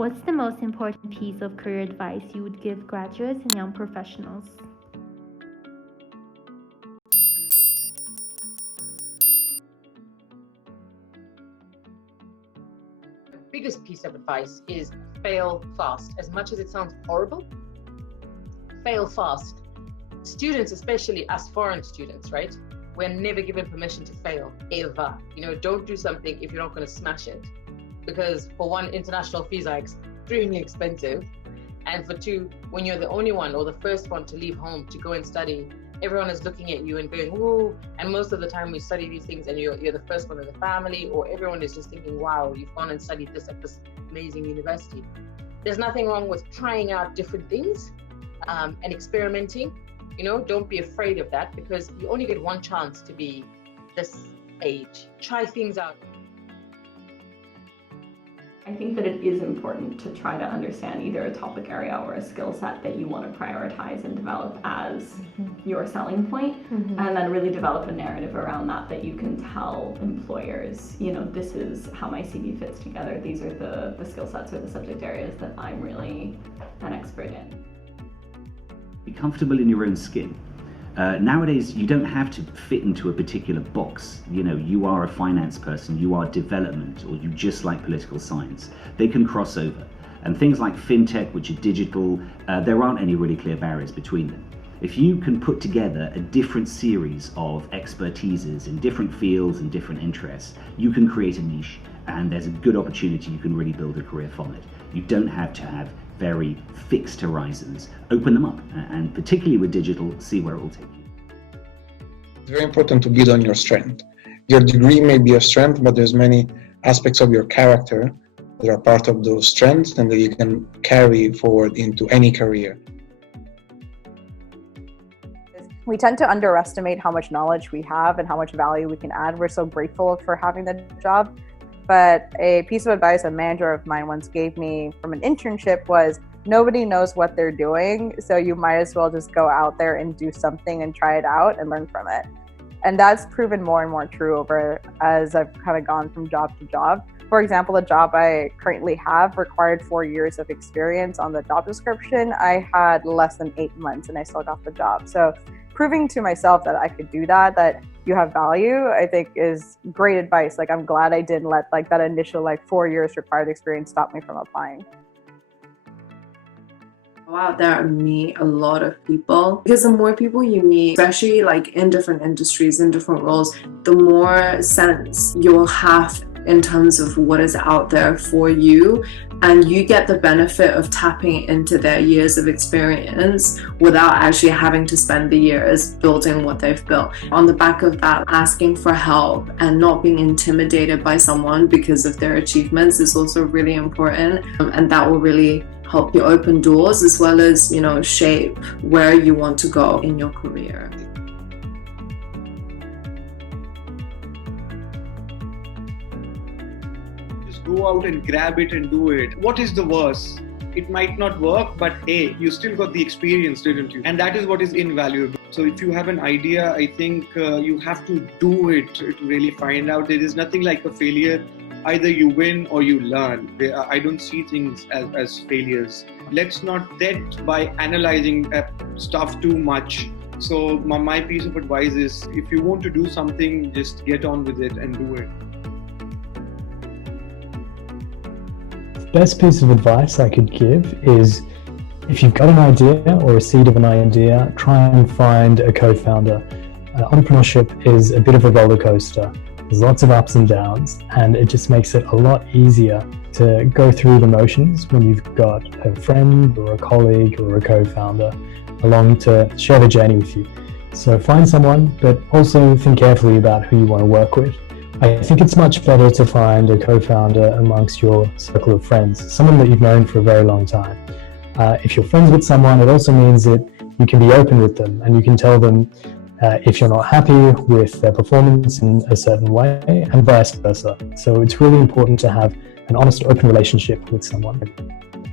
What's the most important piece of career advice you would give graduates and young professionals? The biggest piece of advice is fail fast. As much as it sounds horrible, fail fast. Students, especially us foreign students, right? We're never given permission to fail, ever. Don't do something if you're not going to smash it. Because for one, international fees are extremely expensive. And for two, when you're the only one or the first one to leave home to go and study, everyone is looking at you and going, whoa. And most of the time we study these things and you're the first one in the family, or everyone is just thinking, wow, you've gone and studied this at this amazing university. There's nothing wrong with trying out different things and experimenting. Don't be afraid of that, because you only get one chance to be this age. Try things out. I think that it is important to try to understand either a topic area or a skill set that you want to prioritize and develop as your selling point, and then really develop a narrative around that you can tell employers, this is how my CV fits together. These are the skill sets or the subject areas that I'm really an expert in. Be comfortable in your own skin. Nowadays, you don't have to fit into a particular box. You are a finance person, you are development, or you just like political science. They can cross over. And things like fintech, which are digital, there aren't any really clear barriers between them. If you can put together a different series of expertises in different fields and different interests, you can create a niche, and there's a good opportunity you can really build a career from it. You don't have to have very fixed horizons. Open them up, and particularly with digital, see where it will take you. It's very important to build on your strength. Your degree may be a strength, but there's many aspects of your character that are part of those strengths and that you can carry forward into any career. We tend to underestimate how much knowledge we have and how much value we can add. We're so grateful for having the job. But a piece of advice a manager of mine once gave me from an internship was, nobody knows what they're doing, so you might as well just go out there and do something and try it out and learn from it. And that's proven more and more true as I've kind of gone from job to job. For example, the job I currently have required 4 years of experience on the job description. I had less than 8 months and I still got the job. So proving to myself that I could do that you have value, I think is great advice. I'm glad I didn't let that initial 4 years required experience stop me from applying. Wow, there meet a lot of people, because the more people you meet, especially in different industries, in different roles, the more sense you'll have in terms of what is out there for you, and you get the benefit of tapping into their years of experience without actually having to spend the years building what they've built. On the back of that, asking for help and not being intimidated by someone because of their achievements is also really important, and that will really help you open doors as well as, shape where you want to go in your career. Just go out and grab it and do it. What is the worst? It might not work, but hey, you still got the experience, didn't you? And that is what is invaluable. So if you have an idea, I think you have to do it to really find out. There is nothing like a failure. Either you win or you learn. I don't see things as failures. Let's not get by analyzing stuff too much. So my piece of advice is, if you want to do something, just get on with it and do it. The best piece of advice I could give is, if you've got an idea or a seed of an idea, try and find a co-founder. Entrepreneurship is a bit of a roller coaster. There's lots of ups and downs, and it just makes it a lot easier to go through the motions when you've got a friend or a colleague or a co-founder along to share the journey with you. So find someone, but also think carefully about who you want to work with. I think it's much better to find a co-founder amongst your circle of friends, someone that you've known for a very long time. If you're friends with someone, it also means that you can be open with them and you can tell them if you're not happy with their performance in a certain way, and vice versa. So it's really important to have an honest, open relationship with someone,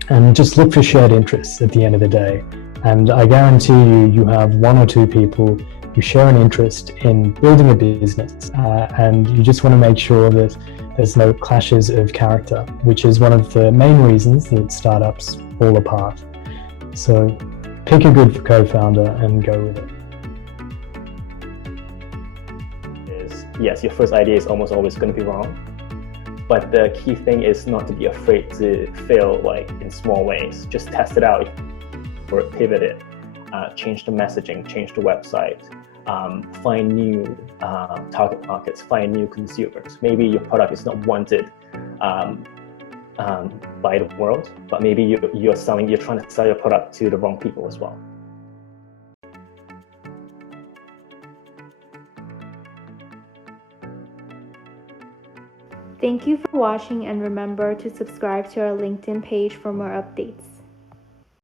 and just look for shared interests at the end of the day. And I guarantee you have one or two people who share an interest in building a business, and you just want to make sure that There's no clashes of character, which is one of the main reasons that startups fall apart. So pick a good co-founder and go with it. Yes, your first idea is almost always going to be wrong, but the key thing is not to be afraid to fail, like in small ways. Just test it out or pivot it, change the messaging, change the website, find new target markets, find new consumers. Maybe your product is not wanted by the world, but maybe you're trying to sell your product to the wrong people as well. Thank you for watching, and remember to subscribe to our LinkedIn page for more updates.